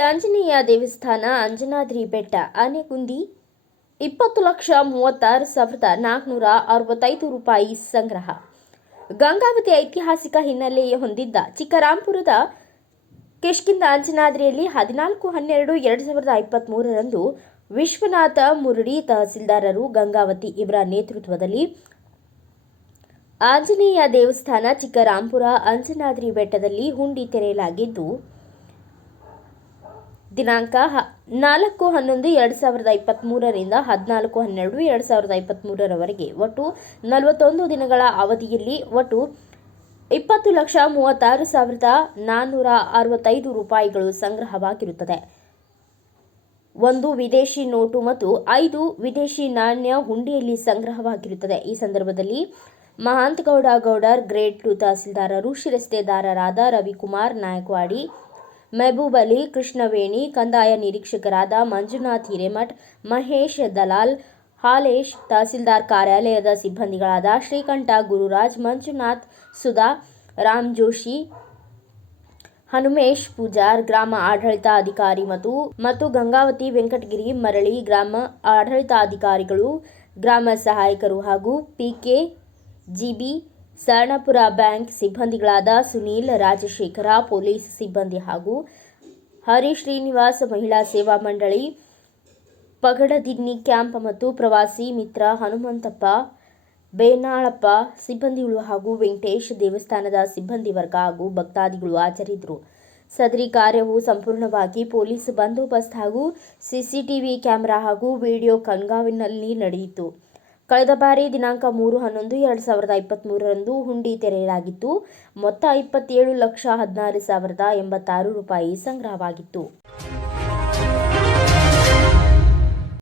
ದೇವಸ್ಥಾನ ಅಂಜನಾದ್ರಿ ಬೆಟ್ಟ, ಆನೆಗುಂದಿ, ಇಪ್ಪತ್ತು ಲಕ್ಷ ಮೂವತ್ತಾರು ಸಾವಿರದ ನಾಲ್ಕುನೂರ ಅರವತ್ತೈದು ರೂಪಾಯಿ ಸಂಗ್ರಹ. ಗಂಗಾವತಿ ಐತಿಹಾಸಿಕ ಹಿನ್ನೆಲೆ ಹೊಂದಿದ್ದ ಚಿಕ್ಕರಾಂಪುರದ ಕಿಷ್ಕಿಂದ ಅಂಜನಾದ್ರಿಯಲ್ಲಿ ಹದಿನಾಲ್ಕು ಹನ್ನೆರಡು ಎರಡು ಸಾವಿರದ ಇಪ್ಪತ್ತ್ಮೂರರಂದು ವಿಶ್ವನಾಥ ಮುರುಡಿ ತಹಸೀಲ್ದಾರರು ಗಂಗಾವತಿ ಇವರ ನೇತೃತ್ವದಲ್ಲಿ ಆಂಜನೇಯ ದೇವಸ್ಥಾನ ಚಿಕ್ಕರಾಂಪುರ ಅಂಜನಾದ್ರಿ ಬೆಟ್ಟದಲ್ಲಿ ಹುಂಡಿ ತೆರೆಯಲಾಗಿದ್ದು ದಿನಾಂಕ ಹ- ನಾಲ್ಕು ಹನ್ನೊಂದು ಎರಡು ಸಾವಿರದ ಇಪ್ಪತ್ತ್ಮೂರರಿಂದ ಹದಿನಾಲ್ಕು ಹನ್ನೆರಡು ಎರಡು ಸಾವಿರದ ಇಪ್ಪತ್ತ್ಮೂರರವರೆಗೆ ಒಟ್ಟು ನಲವತ್ತೊಂದು ದಿನಗಳ ಅವಧಿಯಲ್ಲಿ ಒಟ್ಟು ಇಪ್ಪತ್ತು ಲಕ್ಷ ಮೂವತ್ತಾರು ಸಾವಿರದ ನಾನ್ನೂರ ಅರವತ್ತೈದು ರೂಪಾಯಿಗಳು ಸಂಗ್ರಹವಾಗಿರುತ್ತದೆ. ಒಂದು ವಿದೇಶಿ ನೋಟು ಮತ್ತು ಐದು ವಿದೇಶಿ ನಾಣ್ಯ ಹುಂಡಿಯಲ್ಲಿ ಸಂಗ್ರಹವಾಗಿರುತ್ತದೆ. ಈ ಸಂದರ್ಭದಲ್ಲಿ ಮಹಾಂತಗೌಡ ಗೌಡರ್, ಗ್ರೇಟ್ ಟು ತಹಸೀಲ್ದಾರರು, ಶಿರಸ್ತೆದಾರರಾದ ರವಿಕುಮಾರ್ ನಾಯಕ್ವಾಡಿ ಮೆಹಬೂಬ್ ಅಲಿ ಕೃಷ್ಣವೇಣಿ, ಕಂದಾಯ ನಿರೀಕ್ಷಕರಾದ ಮಂಜುನಾಥ್ ಹಿರೇಮಠ್, ಮಹೇಶ್ ದಲಾಲ್, ಹಾಲೇಶ್ ತಹಸೀಲ್ದಾರ್ ಕಾರ್ಯಾಲಯದ ಸಿಬ್ಬಂದಿಗಳಾದ ಶ್ರೀಕಂಠ ಗುರುರಾಜ್, ಮಂಜುನಾಥ್ ಸುಧಾ, ರಾಮ್ ಜೋಶಿ, ಹನುಮೇಶ್ ಪೂಜಾರ್, ಗ್ರಾಮ ಆಡಳಿತಾಧಿಕಾರಿ ಮತ್ತು ಮತ್ತು ಗಂಗಾವತಿ ವೆಂಕಟಗಿರಿ ಮರಳಿ ಗ್ರಾಮ ಆಡಳಿತಾಧಿಕಾರಿಗಳು, ಗ್ರಾಮ ಸಹಾಯಕರು ಹಾಗೂ ಪಿಕೆ ಜಿಬಿ ಸರಣಪುರ ಬ್ಯಾಂಕ್ ಸಿಬ್ಬಂದಿಗಳಾದ ಸುನೀಲ್, ರಾಜಶೇಖರ, ಪೊಲೀಸ್ ಸಿಬ್ಬಂದಿ ಹಾಗೂ ಹರಿ ಶ್ರೀನಿವಾಸ್ ಮಹಿಳಾ ಸೇವಾ ಮಂಡಳಿ, ಪಗಡದಿನ್ನಿ ಕ್ಯಾಂಪ್ ಮತ್ತು ಪ್ರವಾಸಿ ಮಿತ್ರ ಹನುಮಂತಪ್ಪ, ಬೇನಾಳಪ್ಪ ಸಿಬ್ಬಂದಿಗಳು ಹಾಗೂ ವೆಂಕಟೇಶ್ ದೇವಸ್ಥಾನದ ಸಿಬ್ಬಂದಿ ವರ್ಗ ಹಾಗೂ ಭಕ್ತಾದಿಗಳು ಹಾಜರಿದ್ದರು. ಸದರಿ ಕಾರ್ಯವು ಸಂಪೂರ್ಣವಾಗಿ ಪೊಲೀಸ್ ಬಂದೋಬಸ್ತ್ ಹಾಗೂ ಸಿಸಿಟಿವಿ ಕ್ಯಾಮೆರಾ ಹಾಗೂ ವಿಡಿಯೋ ಕಣ್ಗಾವಿನಲ್ಲಿ ನಡೆಯಿತು. ಕಳೆದ ಬಾರಿ ದಿನಾಂಕ ಮೂರು ಹನ್ನೊಂದು, ಎರಡು ಸಾವಿರದ ಇಪ್ಪತ್ತ್ಮೂರರಂದು ಹುಂಡಿ ತೆರೆಯಲಾಗಿತ್ತು. ಮೊತ್ತ ಇಪ್ಪತ್ತೇಳು ಲಕ್ಷ ಹದಿನಾರು ಸಾವಿರದ ಎಂಬತ್ತಾರು ರೂಪಾಯಿ ಸಂಗ್ರಹವಾಗಿತ್ತು.